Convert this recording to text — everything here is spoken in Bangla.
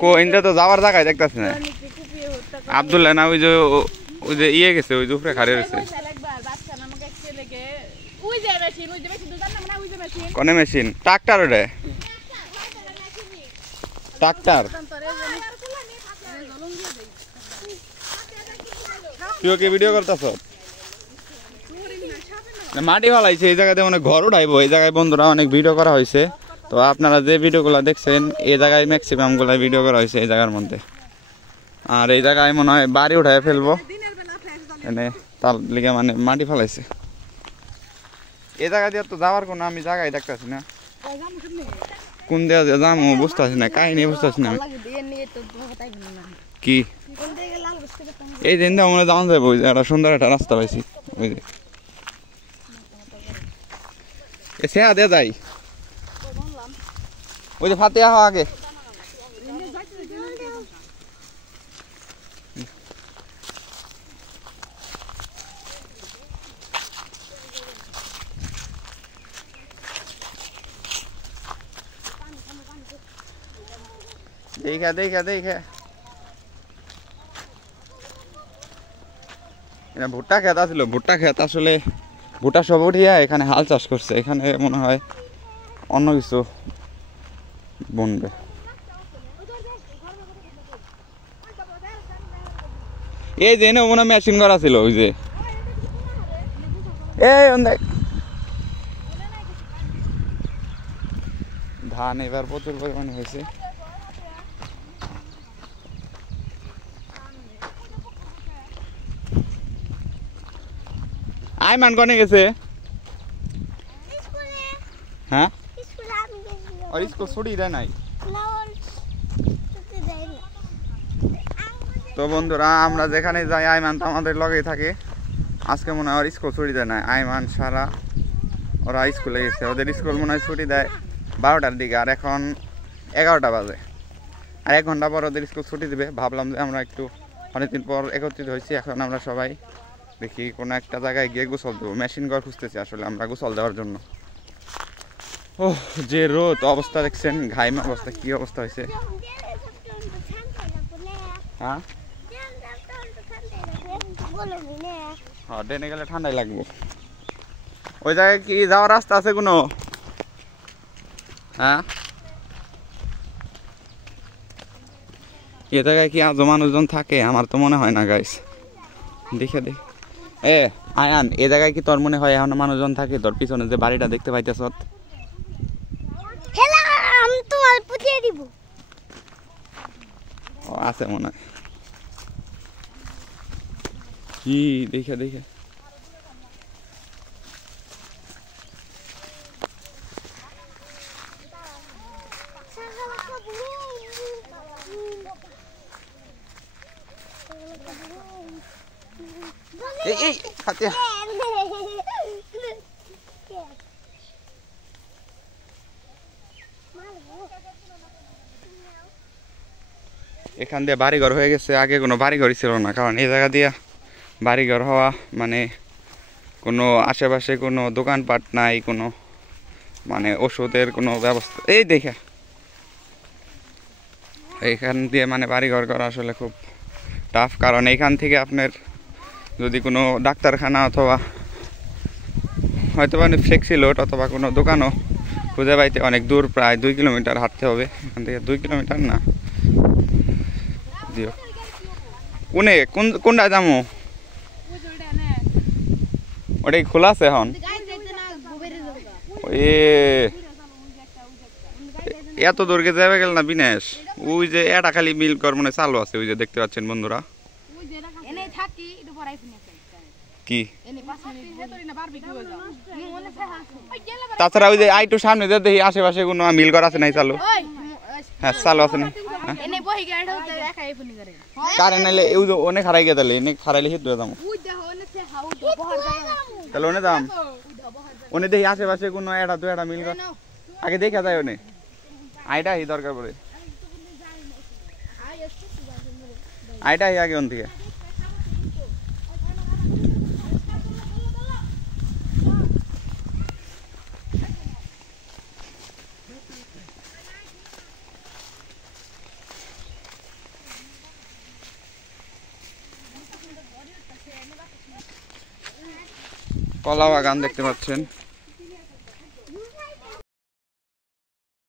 কো ইন্দা তো যাওয়ার জায়গায় দেখতাছি না আব্দুল্লাহ না ওই যে ইয়ে গেছে ওই যে উপরে খাড়ে রয়েছে কোনে মেশিন ট্রাক্টর ওটা ট্রাক্টর তুই কি ভিডিও করতেছ মাটি ফালাইছে এই জায়গাতে মানে ঘর উঠাইবো এই জায়গায় বন্ধুরা অনেক ভিডিও করা হয়েছে তো আপনারা যে ভিডিওগুলো দেখছেন এই জায়গায় ম্যাক্সিমাম গুলা ভিডিও করা হয়েছে এই জায়গার মধ্যে আর এই জায়গায় মনে হয় বাড়ি উঠাই ফেলবো এনে তার লিগে মানে মাটি ফালাইছে এই জায়গা দিয়ে তো যাওয়ার কোনো আমি জায়গায় দেখতেছি না কোন দিয়ে যাবো বুঝতেছি না কাহিনী বুঝতেছি না কি এই দিনটা মনে যাওয়া যাবো ওই যে একটা সুন্দর একটা রাস্তা পাইছি ওই যে সে দিয়ে যাই ওই যে ফাতিয়া হওয়া আগে देखा देखा देखा ভুট্টা খেত ছিল ভুট্টা খেত আসলে ভুট্টা সব উঠিয়া এখানে হাল চাষ করছে এখানে মনে হয় অন্য কিছু বুনবে এই যে মনে হয় মেশিন করা ছিল ওই যে ধান এবার প্রচুর পরিমাণে হয়েছে আইমান কোনে গেছে হ্যাঁ আর স্কুল ছুটি দেয় নাই তো বন্ধুরা আমরা যেখানে যাই আইমান তো আমাদের লগেই থাকে আজকে মনে হয় স্কুল ছুটি দেয় নাই আইমান সারা ওরা স্কুলে গেছে ওদের স্কুল মনে হয় ছুটি দেয় 12টার দিকে আর এখন 11টা বাজে আর 1 ঘন্টা পর ওদের স্কুল ছুটি দিবে ভাবলাম যে আমরা একটু অনেকদিন পর একত্রিত হয়েছি এখন আমরা সবাই দেখি কোনো একটা জায়গায় গিয়ে গোসল দেবো মেশিন ঘর খুঁজতেছি আসলে আমরা গোসল দেওয়ার জন্য ও যে রোদ অবস্থা দেখছেন ঘাইমা অবস্থা কি অবস্থা হয়েছে হ্যাঁ হ্যাঁ ট্রেনে গেলে ঠান্ডাই লাগবো ওই জায়গায় কি যাওয়ার রাস্তা আছে কোনো হ্যাঁ এ জায়গায় কি আজও মানুষজন থাকে আমার তো মনে হয় না গাইস দেখে দেখ আয়ান এ জায়গায় কি তোর মনে হয় এখন মানুষজন থাকে তোর পিছনে যে বাড়িটা দেখতে পাইতেছ ও আছে মনে হয় কি দেখে দেখে এই ফাতিয়া এখান দিয়ে বাড়িঘর হয়ে গেছে আগে কোনো বাড়িঘরই ছিল না কারণ এই জায়গা দিয়ে বাড়িঘর হওয়া মানে কোনো আশেপাশে কোনো দোকানপাট নাই কোনো মানে ওষুধের কোনো ব্যবস্থা এই দেখে এইখান দিয়ে মানে বাড়িঘর করা আসলে খুব টাফ কারণ এইখান থেকে আপনার যদি কোনো ডাক্তারখানা অথবা হয়তো মানে ফ্লেক্সি লোড অথবা কোনো দোকানও খুঁজে পাইতে অনেক দূর প্রায় 2 কিলোমিটার হাঁটতে হবে এখান থেকে 2 কিলোমিটার না দিও কোনে কোনটা যাবো ওটাই খোলা আছে এখন এত দূরকে যাবে গেল না বিনেশ ওই যে এটা খালি মিল কর মনে চালু আছে ওই যে দেখতে পাচ্ছেন বন্ধুরা কি তাছাড়া ওই যে আইটু সামনে যে দেখি আশেপাশে কোনো মিল করা আছে নাই চালু হ্যাঁ চালু আছে না কারেন্ট নাইলে ওই যে অনেক হারাই গিয়ে তাহলে এনে হারাইলে হিট হয়ে যাবো তাহলে ওনে দাম ওনে দেখি আশেপাশে কোনো এটা 2টা মিল কর আগে দেখা যায় ওনে আইটা হি দরকার পড়ে আইটা হি আগে ওন থেকে কলা বাগান দেখতে পাচ্ছেন।